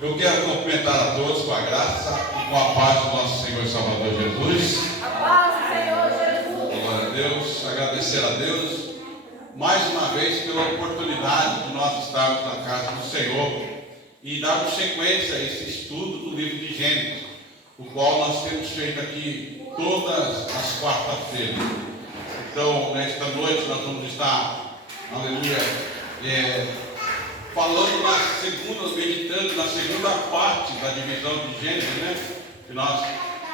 Eu quero cumprimentar a todos com a graça e com a paz do nosso Senhor e Salvador Jesus. A paz do Senhor Jesus. Glória a Deus, agradecer a Deus mais uma vez pela oportunidade de nós estarmos na casa do Senhor e darmos sequência a esse estudo do livro de Gênesis, o qual nós temos feito aqui todas as quartas-feiras. Então, nesta noite nós vamos estar, aleluia, falando meditando na segunda parte da divisão de Gênesis, né? Que nós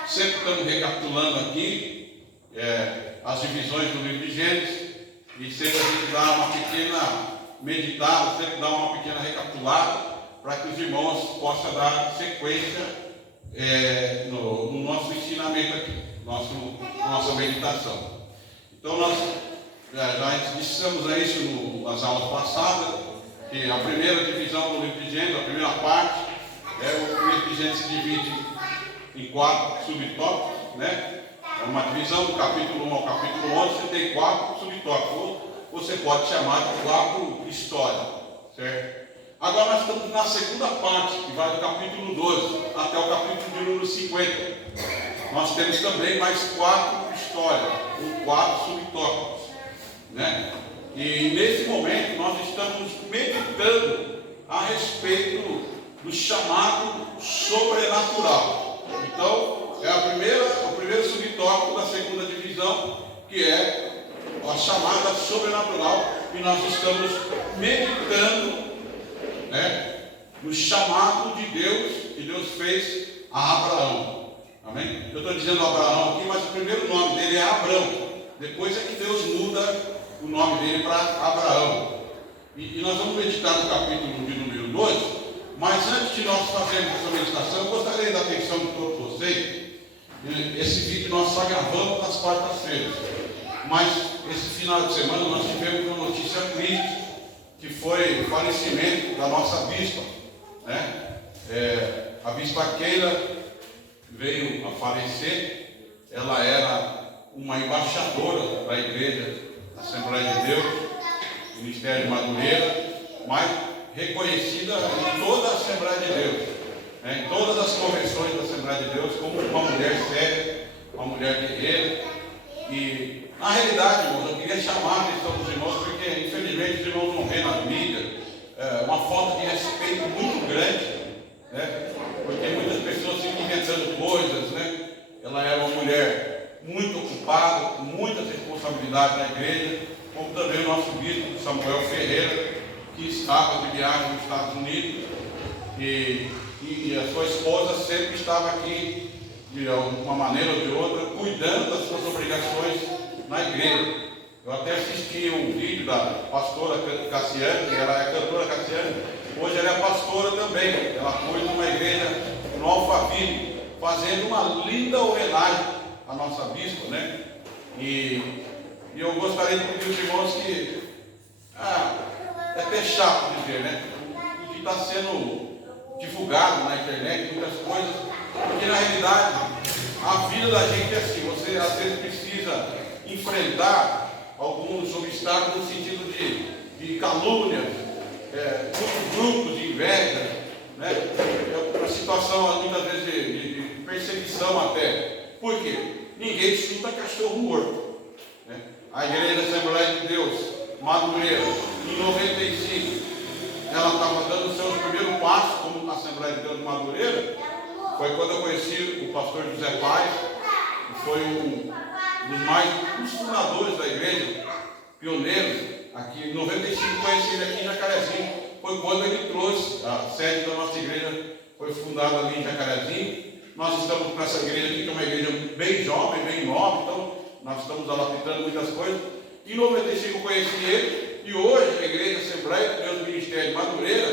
sempre estamos recapitulando aqui as divisões do livro de Gênesis, e sempre a gente dá uma pequena meditada, sempre dá uma pequena recapitulada, para que os irmãos possam dar sequência no nosso ensinamento aqui, nossa meditação. Então nós já dissemos isso nas aulas passadas, que a primeira divisão do livro de Gênesis, a primeira parte, o livro de Gênesis se divide em 4 subtópicos, né? É uma divisão do capítulo 1 ao capítulo 11, você tem 4 subtópicos, ou você pode chamar de 4 histórias, certo? Agora nós estamos na segunda parte, que vai do capítulo 12 até o capítulo de número 50. Nós temos também mais 4 histórias, ou 4 subtópicos, né? E nesse momento nós estamos meditando a respeito do chamado sobrenatural. Então, o primeiro subtópico da segunda divisão, que é a chamada sobrenatural, e nós estamos meditando, né, no chamado de Deus que Deus fez a Abraão. Amém? Eu estou dizendo Abraão aqui, mas o primeiro nome dele é Abrão. Depois é que Deus muda o nome dele para Abraão. E nós vamos meditar no capítulo de número 2, mas antes de nós fazermos essa meditação, eu gostaria da atenção de todos vocês. Esse vídeo nós só gravamos nas quartas-feiras, mas esse final de semana nós tivemos uma notícia triste, que foi o falecimento da nossa bispa, né? A bispa Keila veio a falecer. Ela era uma embaixadora da igreja Assembleia de Deus, Ministério de Madureira, mas reconhecida em toda a Assembleia de Deus, né, em todas as convenções da Assembleia de Deus, como uma mulher séria, uma mulher guerreira. E na realidade, irmãos, eu queria chamar a atenção dos irmãos, porque infelizmente os irmãos não vêem na mídia uma falta de respeito muito grande, né, porque muitas pessoas ficam inventando coisas, né? Ela era uma mulher muito ocupada, com muitas responsabilidades na igreja, como também o nosso bispo Samuel Ferreira, que estava de viagem nos Estados Unidos, e a sua esposa sempre estava aqui, de uma maneira ou de outra, cuidando das suas obrigações na igreja. Eu até assisti um vídeo da pastora Cassiane, que ela é cantora Cassiane, hoje ela é pastora também, ela cuida de uma igreja no Alphaville, fazendo uma linda homenagem a nossa bispa, né? E eu gostaria de pedir aos irmãos que é até chato dizer, né? O que está sendo divulgado na internet, muitas coisas, porque na realidade a vida da gente é assim, você às vezes precisa enfrentar alguns obstáculos no sentido de calúnias, muitos grupos de inveja, né? Uma situação muitas vezes de perseguição até. Por quê? Ninguém chuta cachorro morto, né? A Igreja Assembleia de Deus, Madureira, em 95, ela estava dando seus primeiros passos como Assembleia de Deus de Madureira. Foi quando eu conheci o pastor José Paz, que foi um dos fundadores da igreja, pioneiros. Aqui em 95 conheci ele aqui em Jacarezinho. Foi quando ele trouxe a sede da nossa igreja, foi fundada ali em Jacarezinho. Nós estamos com essa igreja aqui, que é uma igreja bem jovem, bem nova, então nós estamos adaptando muitas coisas. Em 95 eu conheci ele, e hoje a Igreja Assembleia de Deus Ministério de Madureira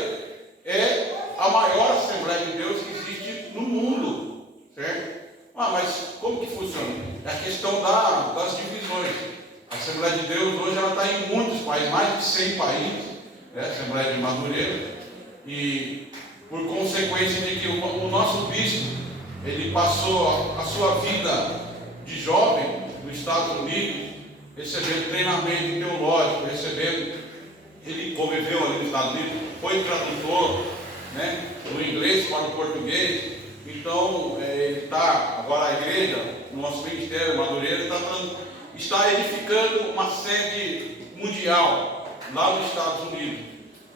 é a maior Assembleia de Deus que existe no mundo, certo? Mas como que funciona? É a questão das divisões. A Assembleia de Deus hoje ela está em muitos países, mais de 100 países, né? A Assembleia de Madureira, e por consequência de que o nosso bispo, ele passou a sua vida de jovem nos Estados Unidos, recebendo treinamento teológico, ele conviveu ali nos Estados Unidos, foi tradutor, né, no inglês para o português. Então, ele está, agora a igreja, o nosso ministério, Madureira, está edificando uma sede mundial lá nos Estados Unidos.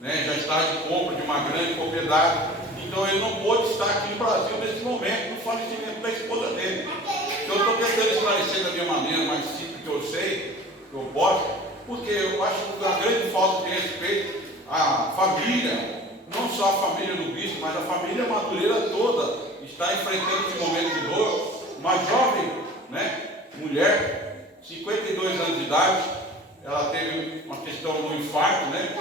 Né? Já está de compra de uma grande propriedade. Então, ele não pôde estar aqui no Brasil nesse momento, no falecimento da esposa dele. Então, eu estou tentando esclarecer da minha maneira mais simples que eu sei, que eu posso, porque eu acho que a grande falta de respeito à família, não só a família do bispo, mas a família Madureira toda, está enfrentando esse momento de dor. Uma jovem, né, mulher, 52 anos de idade, ela teve uma questão do infarto, né,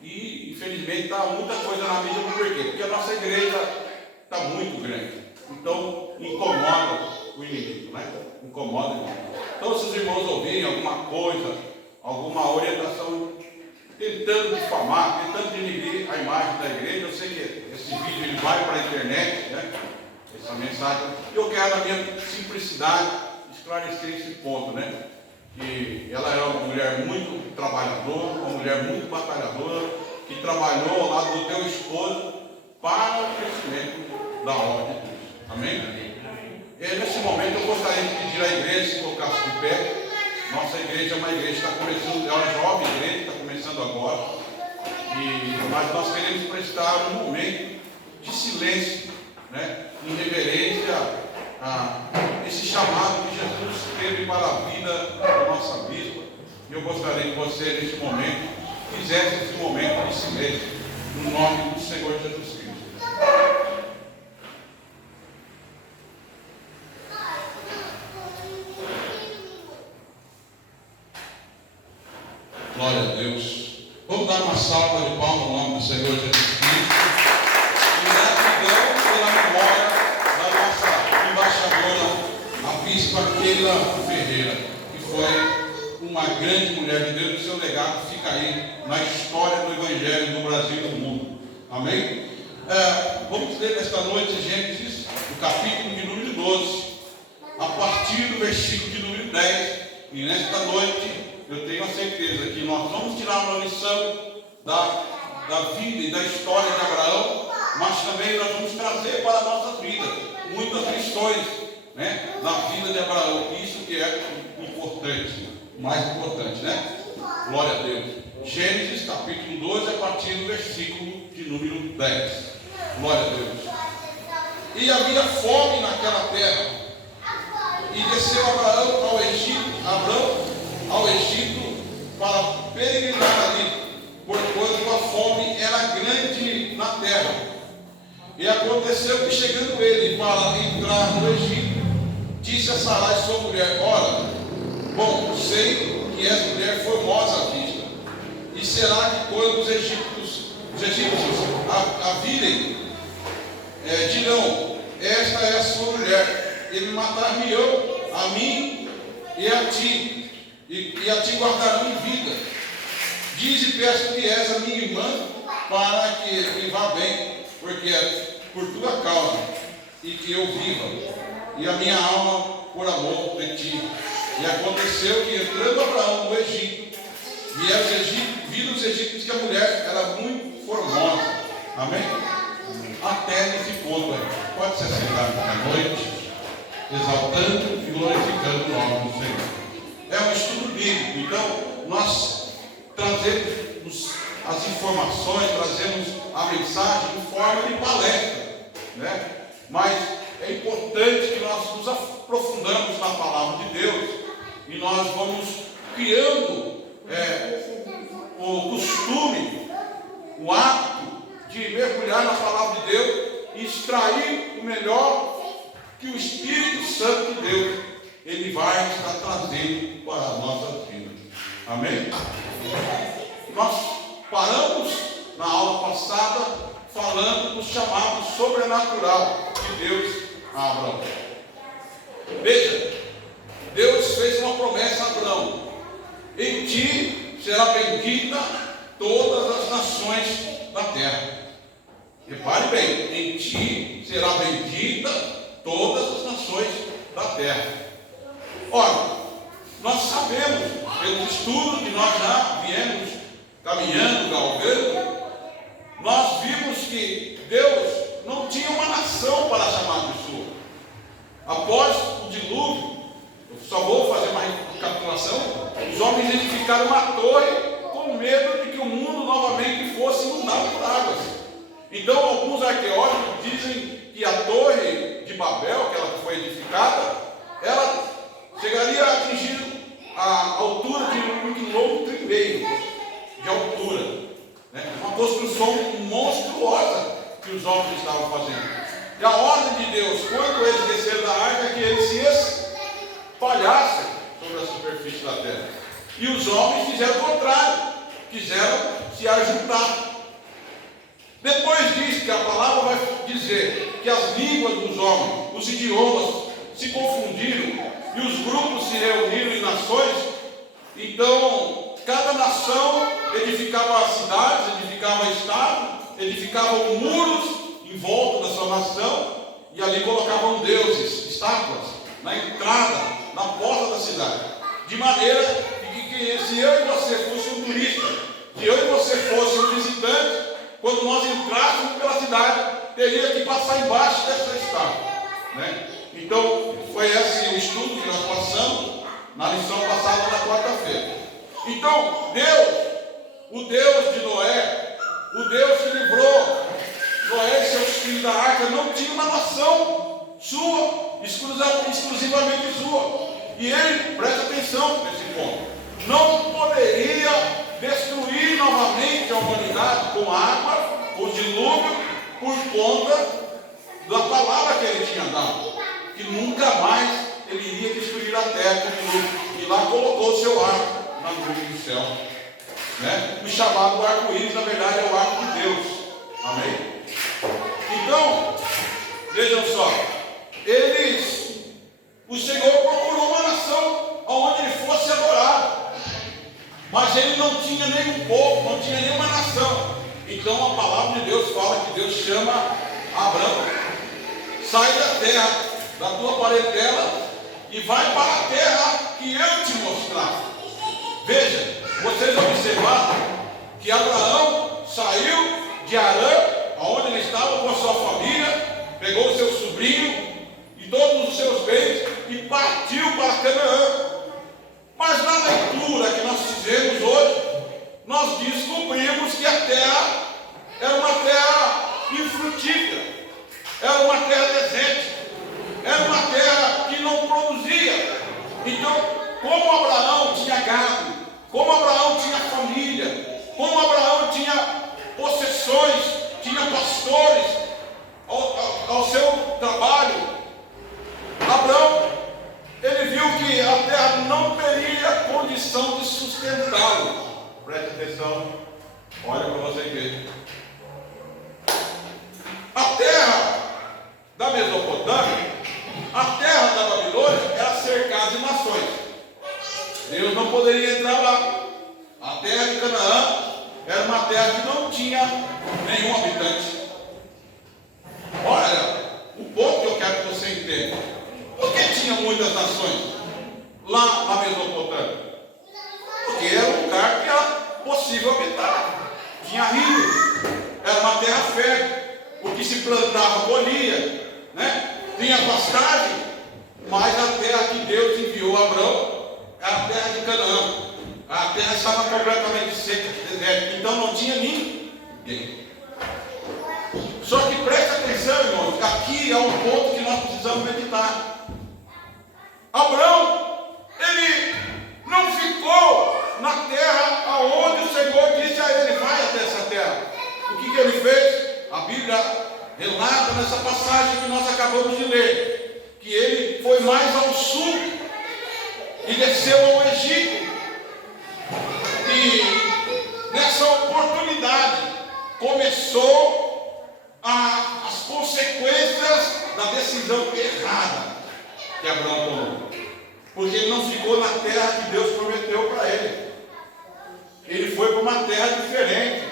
e infelizmente está muita coisa na mídia. Por quê? Porque a nossa igreja está muito grande, então incomoda o inimigo, né, incomoda o inimigo. Então, se os irmãos ouvirem alguma coisa, alguma orientação tentando difamar, tentando denigrir a imagem da igreja, eu sei que esse vídeo ele vai para a internet, né? Essa mensagem, e eu quero, na minha simplicidade, esclarecer esse ponto, né? Que ela é uma mulher muito trabalhadora, uma mulher muito batalhadora, que trabalhou ao lado do teu esposo para o crescimento da obra de Deus. Amém? E nesse momento eu gostaria de pedir à igreja se colocasse de pé. Nossa igreja é uma igreja que está começando, é uma jovem igreja que está começando agora, mas nós queremos prestar um momento de silêncio, né, em reverência a esse chamado que Jesus teve para a vida da nossa bispa. E eu gostaria que você, nesse momento, fizesse esse momento de silêncio, no nome do Senhor Jesus Cristo. Glória a Deus. Vamos dar uma salva de palmas no nome do Senhor Jesus Cristo. E gratidão pela memória da nossa embaixadora, a bispa Keila Ferreira, que foi uma grande mulher de Deus. O seu legado fica aí na história do Evangelho no Brasil e no mundo. Amém? Vamos ler esta noite Gênesis, o capítulo de número 12, a partir do versículo de número 10. E nesta noite eu tenho a certeza que nós vamos tirar uma lição da vida e da história de Abraão, mas também nós vamos trazer para a nossa vida muitas lições, né, da vida de Abraão. Isso que é importante, o mais importante, né? Glória a Deus. Gênesis capítulo 12, a partir do versículo de número 10. Glória a Deus. E havia fome naquela terra, e desceu Abraão ao Egito para peregrinar ali, porquanto a fome era grande na terra. E aconteceu que, chegando ele para entrar no Egito, disse a Sarai, sua mulher: ora, bom, sei que és mulher formosa à vista, e será que quando os egípcios a virem, dirão: esta é a sua mulher, e me matar-me-ão a mim e a ti, e a ti guardarão em vida. Diz e peço que és a minha irmã, para que me vá bem, porque é por tua causa, e que eu viva, e a minha alma por amor de ti. E aconteceu que, entrando Abraão no Egito, viram os egípcios que a mulher era muito formosa. Amém? Até nesse ponto aí. Pode se assentar à noite, exaltando e glorificando o nome do Senhor. É um estudo bíblico, então nós trazemos as informações, trazemos a mensagem em forma de palestra, né? Mas é importante que nós nos aprofundamos na palavra de Deus e nós vamos criando o costume, o hábito de mergulhar na palavra de Deus e extrair o melhor que o Espírito Santo de Deus ele vai estar trazendo para a nossa vida. Amém? Nós paramos na aula passada falando do chamado sobrenatural de Deus a Abraão. Veja, Deus fez uma promessa a Abraão: em ti será bendita todas as nações da terra. Repare bem, em ti será bendita todas as nações da terra. Ora, nós sabemos, pelos estudos que nós já viemos caminhando, galgando, nós vimos que Deus não tinha uma arqueólogos dizem que a torre de Babel, aquela que foi edificada, ela chegaria a atingir a altura de 1,5 quilômetro de altura, né? Uma construção monstruosa que os homens estavam fazendo. E a ordem de Deus, quando eles desceram da arca, é que eles se espalhassem sobre a superfície da terra. E os homens fizeram o contrário, quiseram se ajuntar. Depois disso, que a palavra vai dizer que as línguas dos homens, os idiomas, se confundiram e os grupos se reuniram em nações. Então, cada nação edificava cidades, edificava estados, edificavam muros em volta da sua nação e ali colocavam deuses, estátuas, na entrada, na porta da cidade. De maneira que se eu e você fosse um turista, se eu e você fosse um visitante, quando nós entrássemos pela cidade, teria que passar embaixo dessa estátua, né? Então, foi esse o estudo que nós passamos na lição passada na quarta-feira. Então, Deus, o Deus de Noé, o Deus que livrou Noé e seus filhos da arca, não tinha uma nação sua, exclusivamente sua. E ele, presta atenção nesse ponto, não poderia destruir novamente a humanidade com água, com dilúvio, por conta da palavra que ele tinha dado, que nunca mais ele iria destruir a terra com dilúvio. E lá colocou o seu arco na nuvem do céu, né? O chamado arco-íris, na verdade, é o arco de Deus. Amém? Então, vejam só, o Senhor procurou uma nação onde ele fosse adorado, mas ele não tinha nenhum povo, não tinha nenhuma nação. Então a palavra de Deus fala que Deus chama Abraão: sai da terra, da tua parentela, e vai para a terra que eu te mostrar. Veja, vocês observaram que Abraão saiu de Arã, onde ele estava com a sua família, pegou o seu sobrinho e todos os seus bens e partiu para Canaã. Mas na leitura que nós fizemos hoje, nós descobrimos que a terra era uma terra infrutífera, era uma terra desértica, era uma terra que não produzia. Então, como Abraão tinha gado, como Abraão tinha família, como Abraão tinha possessões, tinha pastores ao seu trabalho, Abraão, ele viu que a terra não teria condição de sustentá-lo. Preste atenção, olha para você ver. A terra da Mesopotâmia, a terra da Babilônia, era cercada de nações. Deus não poderia entrar lá. A terra de Canaã era uma terra que não tinha nenhum habitante. Olha, o ponto que eu quero que você entenda. Por que tinha muitas nações lá na Mesopotâmia? Porque era um lugar que era possível habitar. Tinha rios, era uma terra fértil. O que se plantava colhia, né? Tinha pastagem, mas a terra que Deus enviou a Abraão era a terra de Canaã. A terra estava completamente seca, deserta, então não tinha ninguém. Só que preste atenção, irmãos, aqui é um ponto que nós precisamos meditar. Abraão, ele não ficou na terra aonde o Senhor disse a ele: vai até essa terra. O que ele fez? A Bíblia relata nessa passagem que nós acabamos de ler, que ele foi mais ao sul e desceu ao Egito. E nessa oportunidade começou as consequências da decisão errada que Abraão tomou, porque ele não ficou na terra que Deus prometeu para ele. Ele foi para uma terra diferente,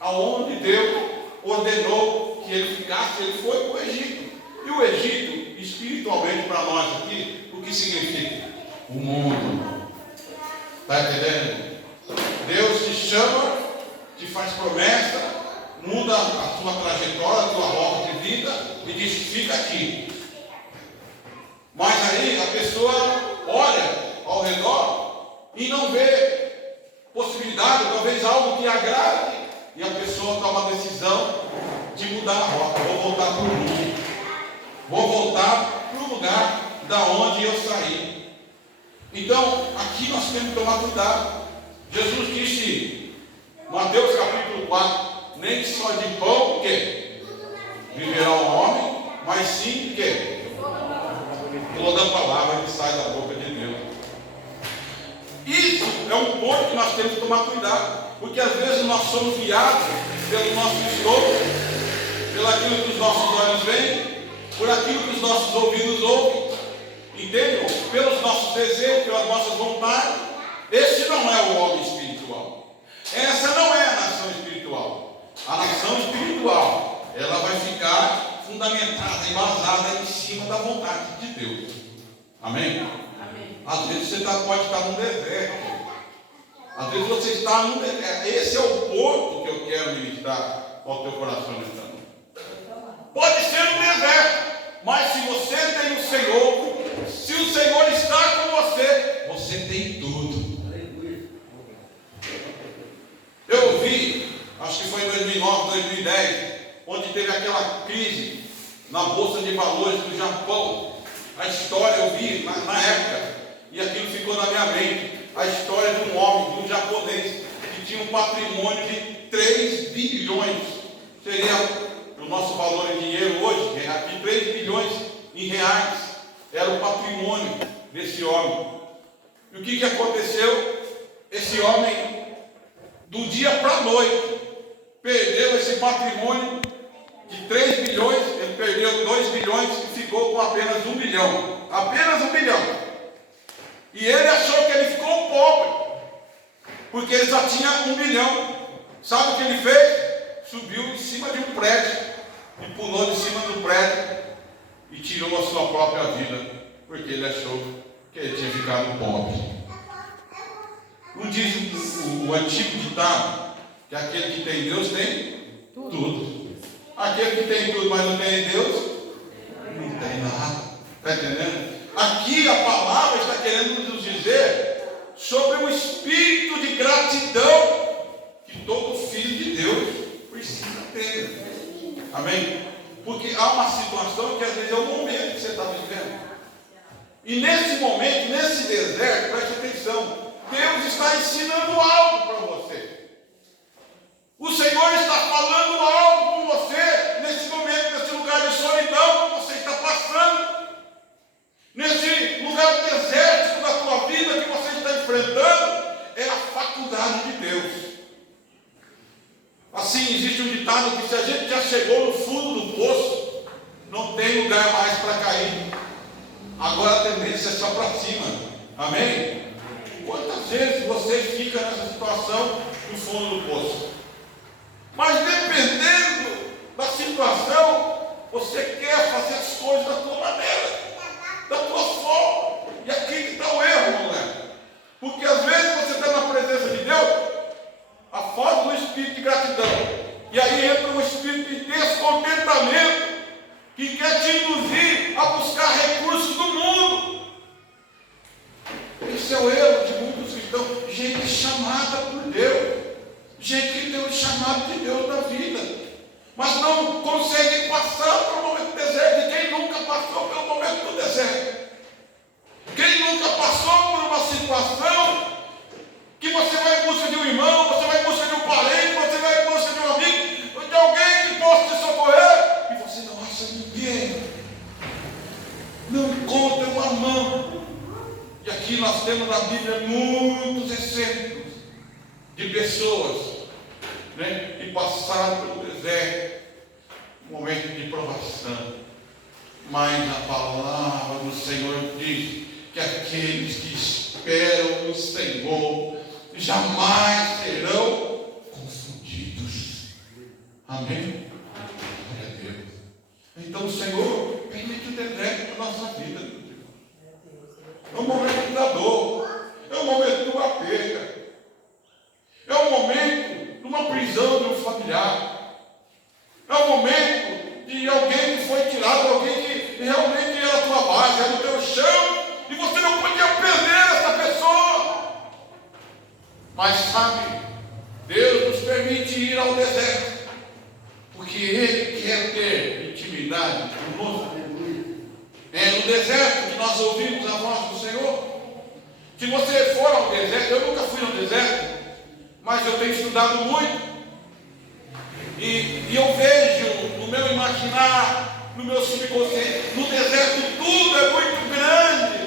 aonde Deus ordenou que ele ficasse. Ele foi para o Egito. E o Egito, espiritualmente para nós aqui, o que significa? O mundo. Está entendendo? Deus te chama, te faz promessa, muda a tua trajetória, a tua rota de vida e diz: fica aqui. Mas aí a pessoa olha ao redor e não vê possibilidade, talvez algo que agrade, e a pessoa toma a decisão de mudar mudar a rota, vou voltar para o rumo, vou voltar para o lugar da onde eu saí. Então, aqui nós temos que tomar cuidado. Jesus disse, Mateus capítulo 4, nem só de pão, o quê? Viverá o homem, mas sim, o quê? Toda palavra que sai da boca de Deus. Isso é um ponto que nós temos que tomar cuidado, porque às vezes nós somos guiados pelo nosso estômago, pelo aquilo que os nossos olhos veem, por aquilo que os nossos ouvidos ouvem, entendem? Pelos nossos desejos, pelas nossas vontades. Esse não é o homem espiritual. Essa não é a nação espiritual. A nação espiritual, ela vai ficar fundamentada, embasada em cima da vontade de Deus. Amém? Amém. Às vezes você pode estar num deserto. Às vezes você está num deserto. Esse é o ponto que eu quero ministrar ao teu coração nesta noite. Pode ser um deserto, mas se você tem o Senhor, se o Senhor está com você, você tem tudo. Eu vi, acho que foi em 2009, 2010, onde teve aquela crise na Bolsa de Valores do Japão. A história eu vi na época, e aquilo ficou na minha mente. A história de um homem, de um japonês, que tinha um patrimônio de 3 bilhões. Seria o nosso valor em dinheiro hoje, aqui 3 bilhões em reais. Era o patrimônio desse homem. E o que aconteceu? Esse homem, do dia para a noite, perdeu esse patrimônio de 3 bilhões, ele perdeu 2 bilhões e ficou com apenas 1 bilhão. Apenas 1 bilhão. E ele achou que ele ficou pobre, porque ele só tinha 1 bilhão. Sabe o que ele fez? Subiu em cima de um prédio e pulou de cima do prédio e tirou a sua própria vida, porque ele achou que ele tinha ficado pobre. Não diz o antigo ditado que aquele que tem Deus tem tudo. Aquele que tem tudo, mas não tem Deus, não tem nada. Está entendendo? Aqui a palavra está querendo nos dizer sobre o espírito de gratidão que todo filho de Deus precisa ter. Amém? Porque há uma situação que às vezes é o momento que você está vivendo. E nesse momento, nesse deserto, preste atenção, Deus está ensinando algo para você. O Senhor está falando algo com você nesse momento, nesse lugar de solidão que você está passando. Nesse lugar desértico da tua vida que você está enfrentando, é a faculdade de Deus. Assim, existe um ditado que se a gente já chegou no fundo do poço, não tem lugar mais para cair. Agora a tendência é só para cima. Amém? Quantas vezes você fica nessa situação no fundo do poço? Mas dependendo da situação, você quer fazer as coisas da tua maneira, da tua forma. E aqui que está o erro, moleque. Porque às vezes você está na presença de Deus, a falta do espírito de gratidão. E aí entra um espírito de descontentamento que quer te induzir a buscar recursos do mundo. Esse é o erro de muitos cristãos. Gente chamada por Deus. Gente que tem o chamado de Deus na vida, mas não consegue passar pelo momento do deserto. E quem nunca passou pelo momento do deserto? Quem nunca passou por uma situação que você vai em busca de um irmão, você vai em busca de um parente, você vai em busca de um amigo, de alguém que possa te socorrer, e você não acha ninguém, não encontra uma mão. E aqui nós temos na Bíblia muitos exemplos de pessoas, né, que passaram pelo deserto, um momento de provação, mas a palavra do Senhor diz que aqueles que esperam no Senhor jamais serão confundidos. Amém? Glória a Deus. Então o Senhor permite o deserto na nossa vida. É um momento da dor, é um momento de uma perda, é um momento de uma prisão de um familiar, é um momento de alguém que foi tirado, alguém que realmente era a tua base, era o teu chão, e você não podia perder essa pessoa. Mas sabe, Deus nos permite ir ao deserto, porque Ele quer intimidade conosco. É no deserto que nós ouvimos a voz do Senhor. Se você for ao deserto, eu nunca fui no deserto, mas eu tenho estudado muito. E eu vejo no meu imaginar, no meu subconsciente, no deserto tudo é muito grande.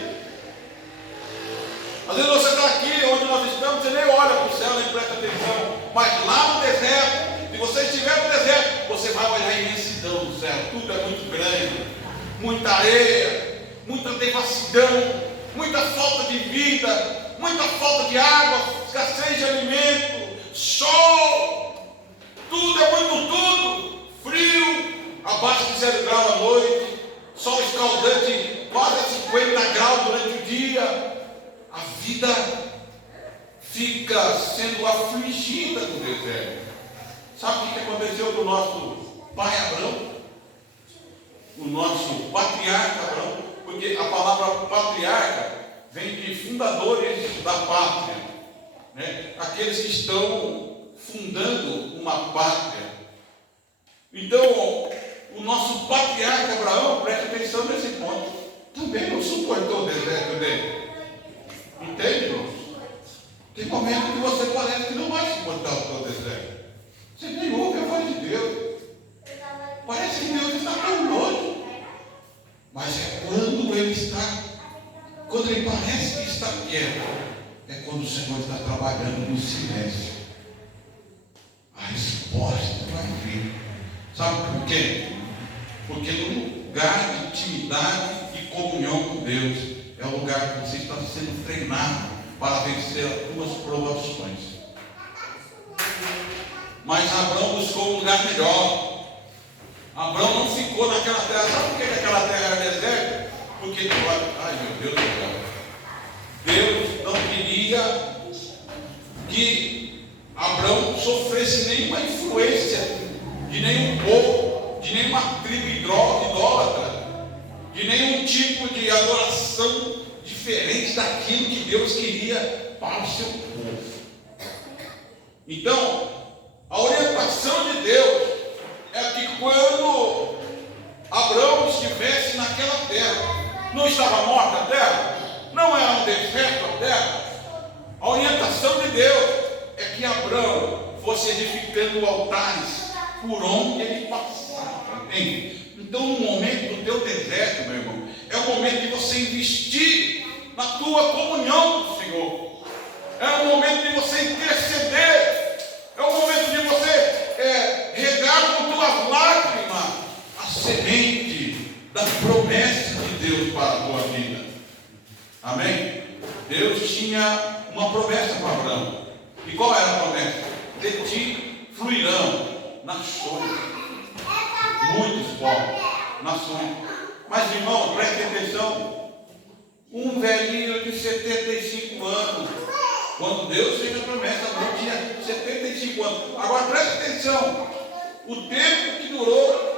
Às vezes você está aqui onde nós estamos, você nem olha para o céu, nem presta atenção. Mas lá no deserto, se você estiver no deserto, você vai olhar a imensidão do céu. Tudo é muito grande, muita areia, muita devassidão, muita falta de vida, muita falta de água, escassez de alimento, sol, tudo é muito frio, abaixo de 0 graus à noite, sol escaldante, quase a 50 graus durante o dia. A vida fica sendo afligida no deserto. Sabe o que aconteceu com o nosso pai Abraão? O nosso patriarca Abraão? Porque a palavra patriarca vem de fundadores da pátria, né? Aqueles que estão fundando uma pátria. Então, o nosso patriarca Abraão, preste atenção nesse ponto, também não suportou o deserto dele. Entende, irmãos? Tem momentos que você parece que não vai suportar o teu deserto. Você nem ouve a voz de Deus. Parece que Deus está tão longe. Mas é quando ele parece que está quieto, é quando o Senhor está trabalhando no silêncio. A resposta vai vir. Sabe por quê? Porque no lugar de intimidade e comunhão com Deus, é o lugar que você está sendo treinado para vencer as tuas provações. Mas Abraão buscou um lugar melhor. Abraão não ficou naquela terra. Sabe por que aquela terra era deserto? Porque, ai meu Deus do céu, Deus não queria que Abraão sofresse nenhuma influência de nenhum povo, de nenhuma tribo idólatra, de nenhum tipo de adoração diferente daquilo que Deus queria para o seu povo. Então, a orientação de Deus é que quando Abraão estivesse naquela terra, não estava morta a terra, não era um deserto a terra. A orientação de Deus é que Abraão fosse edificando altares por onde ele passava, entende? Então, no momento do teu deserto, meu irmão, é o momento de você investir na tua comunhão com o Senhor. É o momento de você interceder. É o momento de você regar com tuas lágrimas a semente da promessa de Deus para a tua vida. Amém? Deus tinha uma promessa para Abraão. E qual era a promessa? De ti fluirão nações, muitos povos, nações. Mas, irmão, preste atenção. Um velhinho de 75 anos, quando Deus fez a promessa, Abraão tinha 75 anos. Agora preste atenção, o tempo que durou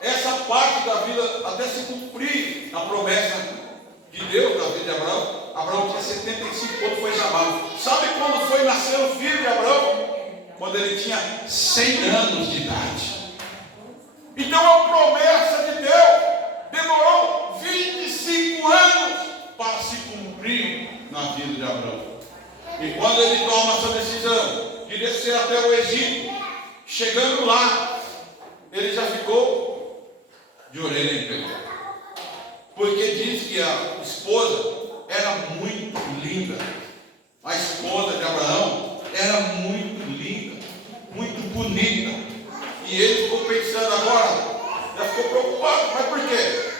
essa parte da vida até se cumprir a promessa de Deus na vida de Abraão. Abraão tinha 75 quando foi chamado. Sabe quando foi nascer o filho de Abraão? Quando ele tinha 100 anos de idade. Então a promessa de Deus demorou 25 anos para se cumprir na vida de Abraão. E quando ele toma essa decisão de descer até o Egito, chegando lá, ele já ficou de orelha em pé. Porque diz que a esposa era muito linda. A esposa de Abraão era muito linda, muito bonita. E ele ficou pensando agora, já ficou preocupado. Mas por quê?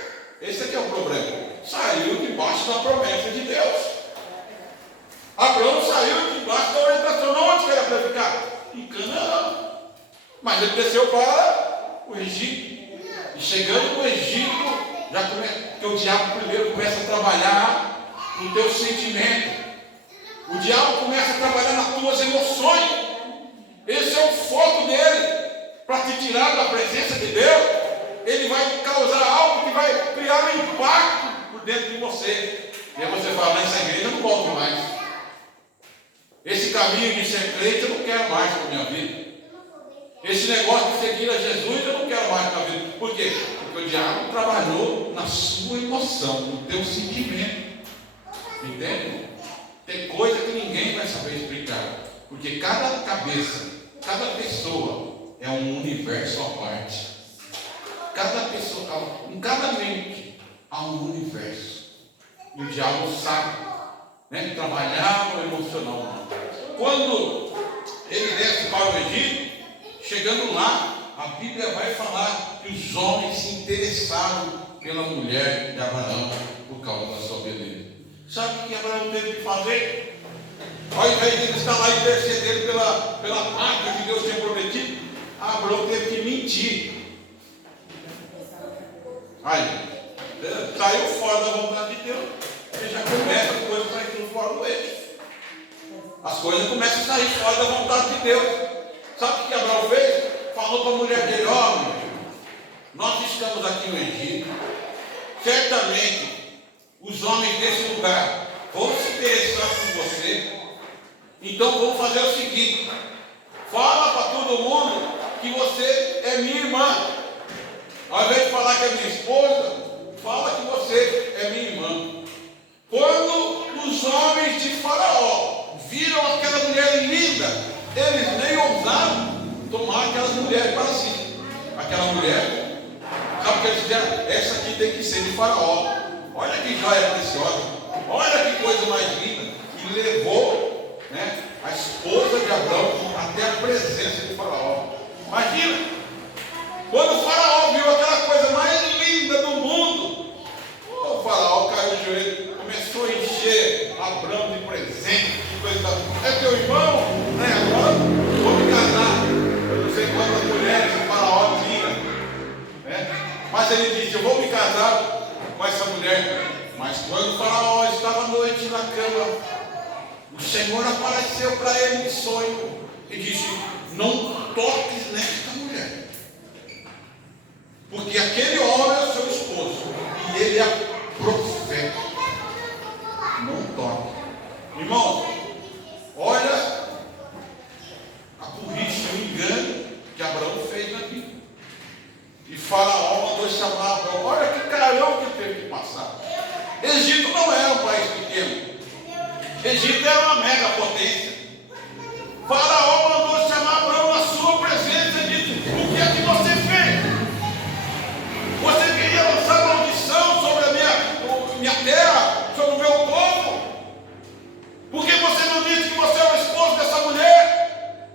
Esse aqui é o problema. Saiu debaixo da promessa de Deus. Abraão saiu debaixo da orientação. Não, onde que era para ficar? Em Canaã. Mas ele desceu para o Egito. E chegando no Egito, já porque o diabo primeiro começa a trabalhar no teu sentimento. O diabo começa a trabalhar nas tuas emoções. Esse é o foco dele, para te tirar da presença de Deus. Ele vai causar algo que vai criar um impacto por dentro de você. E aí você fala, nessa igreja eu não volto mais. Esse caminho de ser crente eu não quero mais para a minha vida. Esse negócio de seguir a Jesus eu não quero mais para a vida. Por quê? Porque diabo trabalhou na sua emoção, no teu sentimento. Entende? Tem coisa que ninguém vai saber explicar. Porque cada cabeça, cada pessoa é um universo à parte. Cada pessoa, em cada mente há um universo. E o diabo sabe, né, trabalhar no emocional. Quando ele desce para o Egito, chegando lá, a Bíblia vai falar que os homens se interessaram pela mulher de Abraão por causa da sua beleza. Sabe o que Abraão teve que fazer? Ao invés de ele estar lá intercedendo pela pátria que Deus tinha prometido, Abraão teve que mentir. Aí, saiu fora da vontade de Deus. Ele já começa as coisas saindo fora do eixo. As coisas começam a sair fora da vontade de Deus. Sabe o que Abraão fez? Falou para a mulher dele: ó, nós estamos aqui no Egito. Certamente os homens desse lugar vão se interessar por você. Então vamos fazer o seguinte: fala para todo mundo que você é minha irmã. Ao invés de falar que é minha esposa, fala que você é minha irmã. Quando os homens de Faraó viram aquela mulher linda, eles nem ousaram tomar aquelas mulheres para si. Aquela mulher, sabe o que eles disseram? Essa aqui tem que ser de Faraó. Olha que joia preciosa, olha que coisa mais linda. E levou, né, a esposa de Abraão até a presença de Faraó. Imagina, quando o Faraó viu aquela coisa mais linda do mundo, o Faraó caiu de joelho, começou a encher Abraão de presente, de coisa. É teu irmão, né? Agora vou me casar. Eu não sei quantas mulheres o Faraó tinha, né? Mas ele disse: eu vou me casar com essa mulher. Mas quando o Faraó estava à noite na cama, o Senhor apareceu para ele em sonho e disse: não toques nesta mulher, porque aquele homem é o seu esposo e ele é profeta. Não toque. Irmãos, olha a burrice, o engano que Abraão fez na vida. E Faraó mandou chamar Abraão. Olha que carão que ele teve que passar. Egito não era um país pequeno. Egito era uma mega potência. Faraó mandou chamar Abraão na sua presença e disse: o que é que você fez? Você queria lançar maldição sobre a minha terra, sobre o meu povo? Por que você não disse que você é o esposo dessa mulher?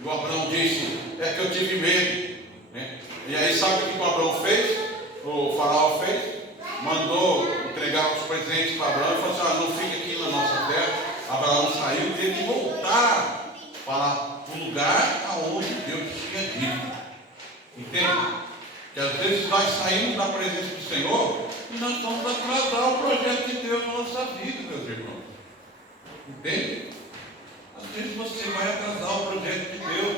E o Abraão disse: é que eu tive medo, né? E aí sabe o que o Abraão fez? O Faraó fez? Mandou entregar os presentes para Abraão e falou assim: não fique aqui na nossa terra. Abraão saiu e teve que voltar para o lugar aonde Deus tinha dito. Entende? Que às vezes nós saímos da presença do Senhor e nós vamos atrasar o projeto de Deus na nossa vida, meus irmãos. Entende? Às vezes você vai atrasar o projeto de Deus.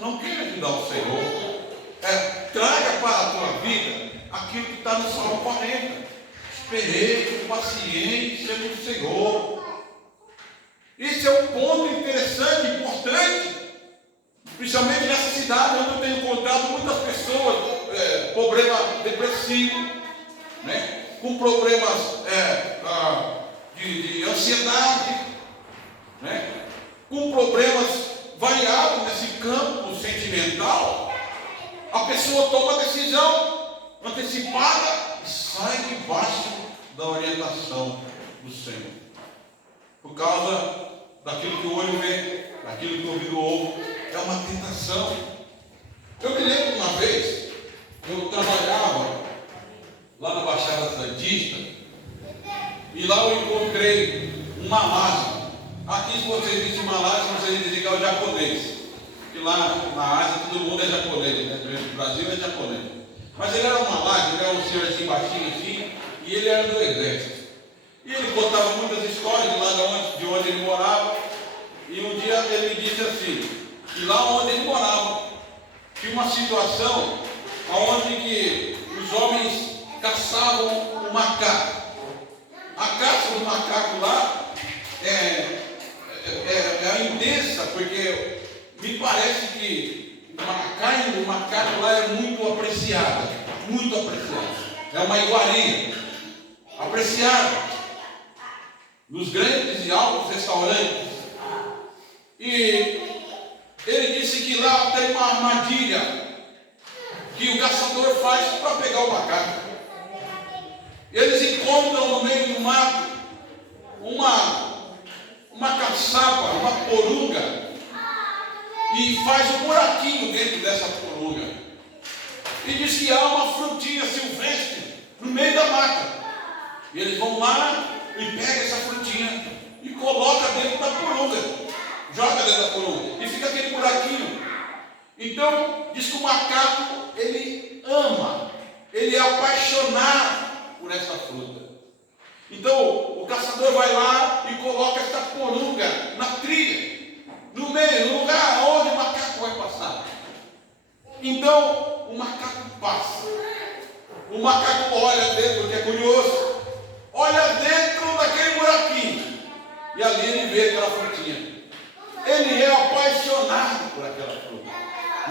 Não queira ajudar o Senhor. Traga para a tua vida aquilo que está no Salmo 40. Esperei com paciência no Senhor. Esse é um ponto interessante, importante. Principalmente nessa cidade onde eu tenho encontrado muitas pessoas, problema depressivo, né? Com problemas de ansiedade, né? Com problemas variados nesse campo sentimental. A pessoa toma a decisão antecipada e sai debaixo da orientação do Senhor. Por causa daquilo que o olho vê, daquilo que o ouvido ouve. É uma tentação. Eu me lembro uma vez, eu trabalhava lá na Baixada Santista, e lá eu encontrei um malásia. Aqui, se você existe malásia, você dizem que é o japonês. E lá na Ásia todo mundo é japonês, né? No Brasil é japonês. Mas ele era um malásia, ele era um senhorzinho baixinho assim, e ele era do exército. E ele contava muitas histórias de lá de onde ele morava. E um dia ele me disse assim, que lá onde ele morava, tinha uma situação onde que os homens caçavam o macaco. A caça do macaco lá é intensa, porque me parece que a carne do macaco lá é muito apreciada. muito apreciada. É uma iguaria apreciada nos grandes e altos restaurantes. E ele disse que lá tem uma armadilha que o caçador faz para pegar o macaco. Eles encontram no meio do mato uma caçapa, uma porunga, e faz um buraquinho dentro dessa porunga. E diz que há uma frutinha silvestre no meio da mata. E eles vão lá e pegam essa frutinha e coloca dentro da porunga. Joga dentro da porunga. E fica aquele buraquinho. Então, diz que o macaco, ele ama, ele é apaixonado por essa fruta. Então, o caçador vai lá e coloca essa porunga na trilha, no meio, no lugar onde o macaco vai passar. Então, o macaco passa. O macaco olha dentro, que é curioso, olha dentro daquele buraquinho, e ali ele vê aquela frutinha. Ele é apaixonado por aquela fruta.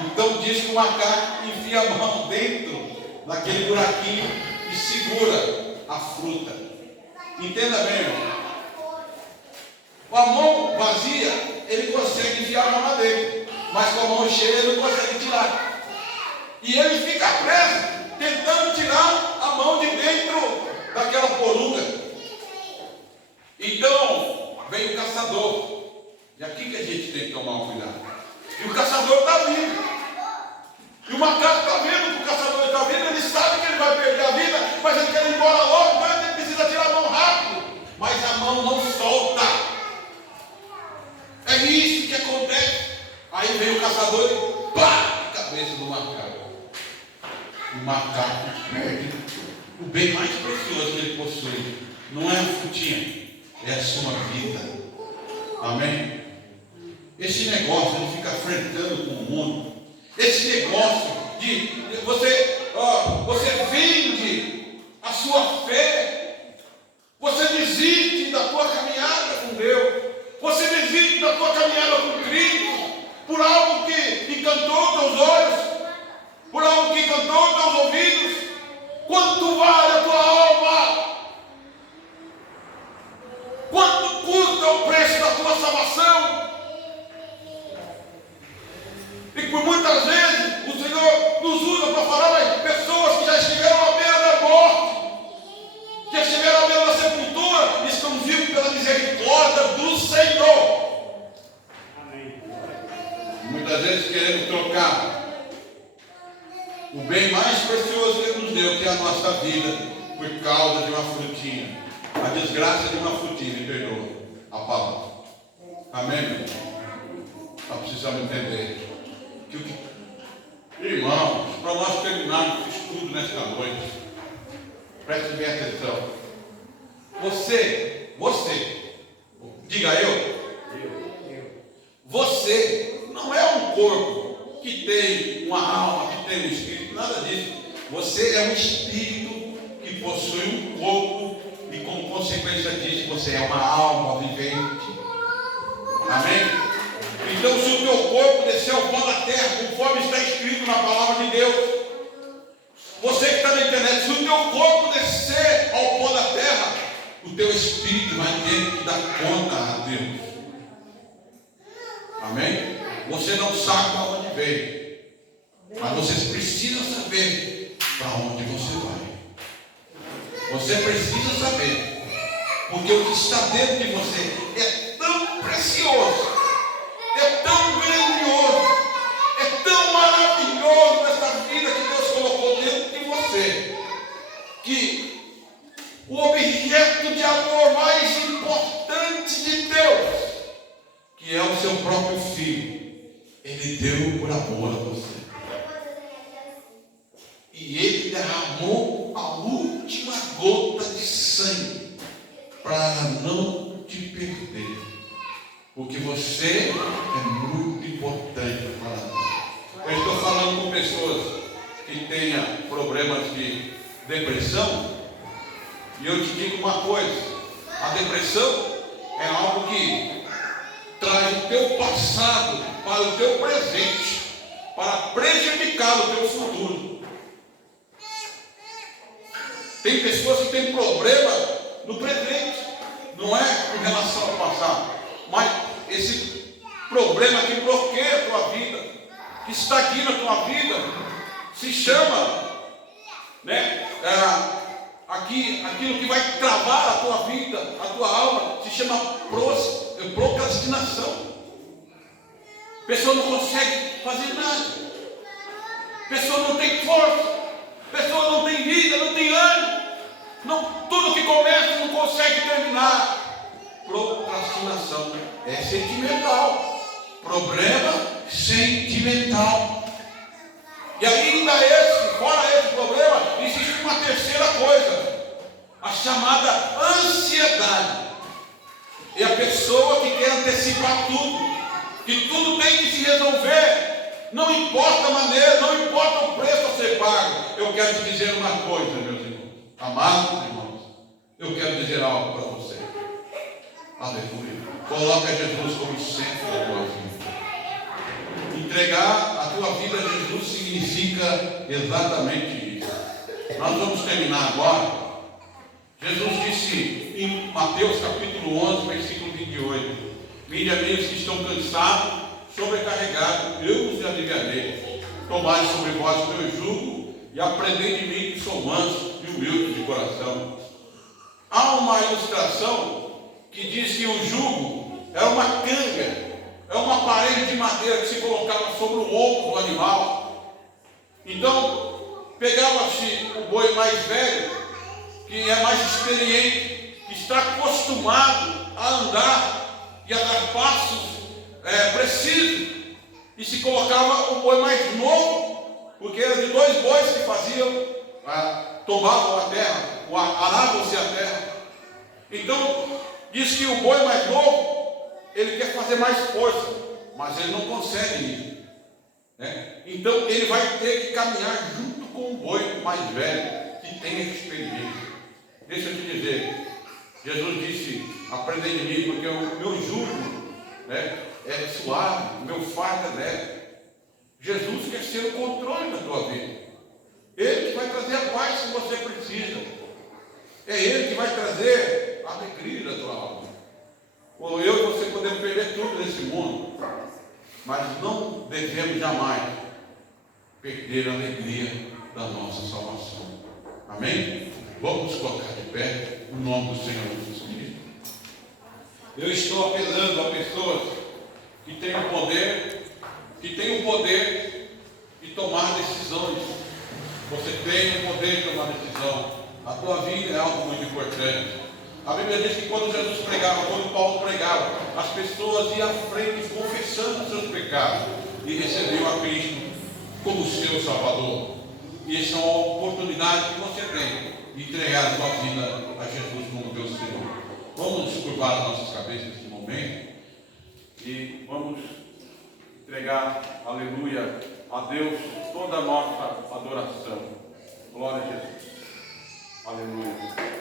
Então diz que o macaco enfia a mão dentro daquele buraquinho e segura a fruta. Entenda bem, irmão. Com a mão vazia, ele consegue enfiar a mão lá dentro, mas com a mão cheia ele não consegue tirar. E ele fica preso, tentando tirar a mão de dentro daquela porunga. Então vem o caçador. E aqui que a gente tem que tomar um cuidado. E o caçador está vindo. E o macaco está vendo que o caçador está vindo. Ele sabe que ele vai perder a vida, mas ele quer ir embora logo, então ele precisa tirar a mão rápido. Mas a mão não solta. É isso que acontece. Aí vem o caçador e pá! A cabeça do macaco. O macaco perde o bem mais precioso que ele possui. Não é a frutinha, é a sua vida. Amém? Esse negócio de ficar enfrentando com o mundo, esse negócio de você vende a sua fé, você desiste da tua caminhada com Deus, você desiste da tua caminhada com Cristo, por algo que encantou teus olhos, por algo que encantou teus ouvidos. Quanto vale a tua alma? Quanto custa o preço da tua salvação? E por muitas vezes o Senhor nos usa para falar de pessoas que já estiveram à beira da morte, que já estiveram à beira da sepultura, e estão vivos pela misericórdia do Senhor. Amém. Muitas vezes queremos trocar o bem mais precioso que Ele nos deu, que é a nossa vida, por causa de uma frutinha. A desgraça de uma frutinha, me perdoa a palavra. Amém, meu irmão? Nós precisamos entender que, irmãos, para nós terminarmos o estudo nesta noite, preste bem atenção. Você, diga você não é um corpo que tem uma alma, que tem um espírito, nada disso. Você é um espírito que possui um corpo e, como consequência disso, você é uma alma vivente. Amém? Então, se o teu corpo descer ao pó da terra, conforme está escrito na palavra de Deus, você que está na internet, se o teu corpo descer ao pó da terra, o teu espírito vai ter que dar conta a Deus. Amém? Você não sabe para onde veio, mas você precisa saber para onde você vai. Você precisa saber, porque o que está dentro de você é tão precioso, é tão grandioso, é tão maravilhoso essa vida que Deus colocou dentro de você, que o objeto de amor mais importante de Deus, que é o seu próprio Filho, Ele deu por amor a você. E Ele derramou a última gota de sangue para não te perder. Porque você é muito importante para Deus. Eu estou falando com pessoas que tenham problemas de depressão. E eu te digo uma coisa: a depressão é algo que traz o teu passado para o teu presente, para prejudicar o teu futuro. Tem pessoas que têm problema no presente, não é com relação ao passado, mas esse problema que bloqueia a tua vida, que estagna a tua vida, se chama, né, aquilo que vai travar a tua vida, a tua alma, se chama procrastinação. A pessoa não consegue fazer nada, a pessoa não tem força, a pessoa não tem vida, não tem ânimo, tudo que começa não consegue terminar. Procrastinação é sentimental, problema sentimental. E ainda fora esse problema, existe uma terceira coisa, a chamada ansiedade. É a pessoa que quer antecipar tudo, que tudo tem que se resolver, não importa a maneira, não importa o preço a ser pago. Eu quero te dizer uma coisa, meus irmãos, amados irmãos, eu quero dizer algo para você. Aleluia. Coloca Jesus como centro da tua vida. Entregar a tua vida a Jesus significa exatamente isso. Nós vamos terminar agora. Jesus disse em Mateus capítulo 11, versículo 28: Vinde a mim os que estão cansados, sobrecarregados, eu vos aliviarei. Tomai sobre vós o meu jugo e aprendei de mim, que sou manso e humilde de coração. Há uma ilustração que diz que o jugo é uma canga, é uma parede de madeira que se colocava sobre o ombro do animal. Então, pegava-se o boi mais velho, que é mais experiente, que está acostumado a andar e a dar passos precisos, e se colocava o boi mais novo, porque era de dois bois que faziam, tombavam a terra, aravam-se a terra. Então, diz que o boi mais novo, ele quer fazer mais força, mas ele não consegue isso, né? Então ele vai ter que caminhar junto com o boi mais velho, que tem experiência. Deixa eu te dizer, Jesus disse: aprendei de mim, porque o meu jugo, né, é suave, o meu fardo é leve. Jesus quer ser o controle da tua vida. Ele que vai trazer a paz que você precisa. É Ele que vai trazer a alegria da tua alma. Ou eu e você podemos perder tudo nesse mundo, mas não devemos jamais perder a alegria da nossa salvação. Amém? Vamos colocar de pé o nome do Senhor Jesus Cristo. Eu estou apelando a pessoas que têm o poder, de tomar decisões. Você tem o poder de tomar decisão. A tua vida é algo muito importante. A Bíblia diz que quando Jesus pregava, quando Paulo pregava, as pessoas iam à frente confessando os seus pecados e recebiam a Cristo como seu Salvador. E essa é uma oportunidade que você tem de entregar a sua vida a Jesus como teu Senhor. Vamos curvar as nossas cabeças nesse momento e vamos entregar, aleluia, a Deus toda a nossa adoração. Glória a Jesus. Aleluia.